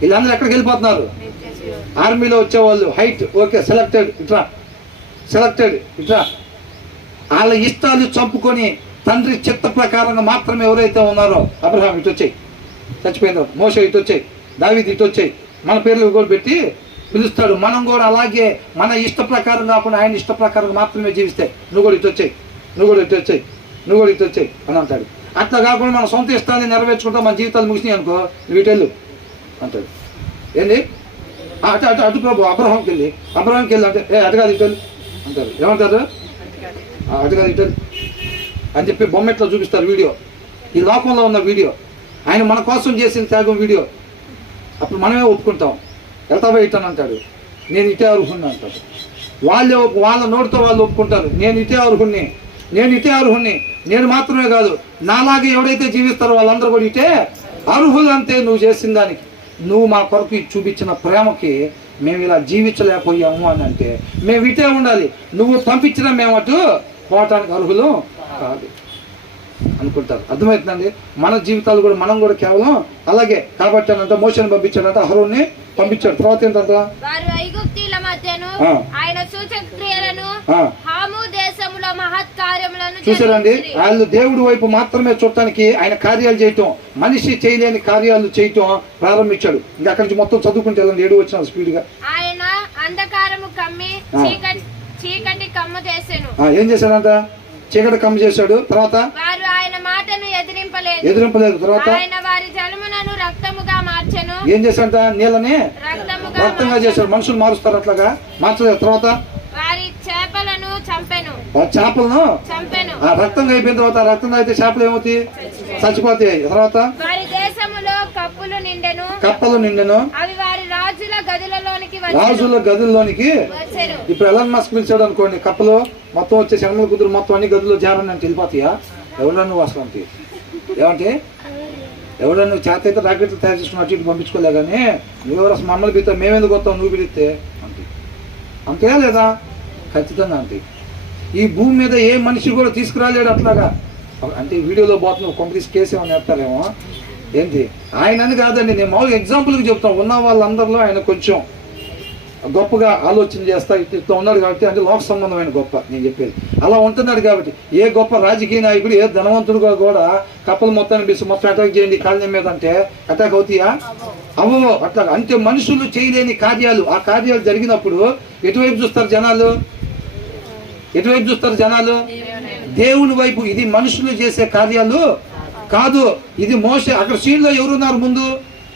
వీళ్ళందరూ ఎక్కడికి వెళ్ళిపోతున్నారు? ఆర్మీలో వచ్చేవాళ్ళు. హైట్ ఓకే సెలెక్టెడ్ ఇట్రా. సెలెక్టెడ్ ఇట్రా. వాళ్ళ ఇష్టాలు చంపుకొని తండ్రి చిత్త ప్రకారంగా మాత్రమే ఎవరైతే ఉన్నారో అబ్రహాం ఇటు వచ్చాయి. చచ్చిపోయిన మోస ఇటు వచ్చాయి. దావిది ఇటు వచ్చాయి. మన పేర్లు కూడా పెట్టి పిలుస్తాడు. మనం కూడా అలాగే మన ఇష్ట ప్రకారం కాకుండా ఆయన ఇష్ట ప్రకారం మాత్రమే జీవిస్తే నువ్వు కూడా ఇటు వచ్చాయి. నువ్వు కూడా ఇటు వచ్చాయి. నువ్వు కూడా ఇటు వచ్చాయి అని అంటాడు. అట్లా కాకుండా మన సొంత ఇష్టాన్ని నెరవేర్చుకుంటా మన జీవితాలు ముగిసినాయి అనుకో వీటెళ్ళు అంటాడు ఏంది? ఆ, అటు అటు అటు ప్రభు అబ్రహంకి వెళ్ళి అబ్రహంకి వెళ్ళి అంటే ఏ అటుగా కాదు అంటారు ఏమంటారు? అటుగా అటు అని చెప్పి బొమ్మ ఎట్లా చూపిస్తారు వీడియో? ఈ లోకంలో ఉన్న వీడియో. ఆయన మన కోసం చేసిన త్యాగం వీడియో. అప్పుడు మనమే ఒప్పుకుంటాం. వెళ్తావా ఇటని అంటాడు. నేను ఇటే అర్హుణ్ణి అంటాడు. వాళ్ళే ఒప్పు- వాళ్ళ నోటితో వాళ్ళు ఒప్పుకుంటారు. నేను ఇటే అర్హుణ్ణి. నేను ఇటే అర్హుణ్ణి. నేను మాత్రమే కాదు. నాలాగే ఎవడైతే జీవిస్తారో వాళ్ళందరూ కూడా ఇటే అర్హులు అంతే నువ్వు చేసిన దానికి. నువ్వు మా కొరకు చూపించిన ప్రేమకి మేము ఇలా జీవించలేకపోయాము అని అంటే మేము ఇటే ఉండాలి. నువ్వు పంపించిన మేము అటు పోవటానికి అర్హులు కాదు. అనుకుంటారు. అర్థమవుతుందండి? మన జీవితాలు కూడా మనం కూడా కేవలం అలాగే కాబట్టి అనంత మోషన్ పంపించాడంట అహరోన్ని పంపించాడు తర్వాత ఏంటంట? వారు ఐగుప్తీల మధ్యను ఆ. ఆయన సూచక క్రియలను ఆ, హాము దేశములో మహత్ కార్యములను చూసారండి. వాళ్ళు దేవుడి వైపు మాత్రమే చూడటానికి ఆయన కార్యాలు చేయటం మనిషి చేయలేని కార్యాలు చేయటం ప్రారంభించాడు. ఇంకా అక్కడి నుంచి మొత్తం చదువుకుంటే ఏడు వచ్చిన స్పీడ్గా. ఆయన అంధకారము కమ్మి. చీకటి చీకటి కమ్ము చేసెను ఆ, ఏం చేశాడంట? చీకటి కమ్మ చేశాడు. తర్వాత? ఎదిరింపలేదు. ఎదిరింపలేదు. తర్వాత? ఆయన వారి జలములను రక్తముగా మార్చెను. ఏం చేశాడంట? నీళ్ళని రక్తముగా రక్తంగా. చేశాడు. మనుషులు మారుస్తారు అట్లాగా? మార్చలేదు. తర్వాత? వారి చేపలను చంపెను. చేపలను? చంపెను. ఆ రక్తం అయిపోయిన తర్వాత రక్తం అయితే చేపలు ఏమవుతాయి? చచ్చిపోతాయి. తర్వాత? వారి దేశములో కప్పులు నిండెను. కప్పలు నిండెను. అవి వారి రాజుల గదులలోనికి రాజుల గదుల్లోనికి? ఇప్పుడు ఎలన్ మస్క్ పిలిచాడు అనుకోండి కప్పలు మొత్తం వచ్చే శనగల కుదురు మొత్తం అన్ని గదుల్లో జారని అంటే వెళ్ళిపోతాయా? అసలు అంటే ఏమంటే ఎవడన్నా నువ్వు చేత అయితే రాకెట్లు తయారు చేసుకుని అటు ఇటు పంపించుకోలే కానీ మమ్మల్ని పిలుతా మేమెందుకు వస్తాం నువ్వు పిలిస్తే అంతే. అంతే లేదా? ఖచ్చితంగా అంతే. ఈ భూమి మీద ఏ మనిషి కూడా తీసుకురాలేడు అట్లాగా. అంటే వీడియోలో పోతున్నావు కొంపతీసి కేసు ఏమైనా చెప్తారేమో ఏంటి? ఆయన అని కాదండి నేను మామూలుగా ఎగ్జాంపుల్కి చెప్తాను. ఉన్న వాళ్ళందరిలో ఆయన కొంచెం గొప్పగా ఆలోచన చేస్తా ఉన్నాడు కాబట్టి అంటే లోక సంబంధమైన గొప్ప నేను చెప్పేది. అలా ఉంటున్నాడు కాబట్టి ఏ గొప్ప రాజకీయ నాయకుడు ఏ ధనవంతుడుగా కూడా కప్పలు మొత్తాన్ని పిలిచి మొత్తం అటాక్ చేయండి కాలనీ మీద అంటే అటాక్ అవుతాయా అవ్వవు. అట్లా అంటే మనుషులు చేయలేని కార్యాలు. ఆ కార్యాలు జరిగినప్పుడు ఎటువైపు చూస్తారు జనాలు? ఎటువైపు చూస్తారు జనాలు? దేవుని వైపు. ఇది మనుషులు చేసే కార్యాలు కాదు. ఇది మోసే అక్కడ సీన్లో ఎవరున్నారు ముందు?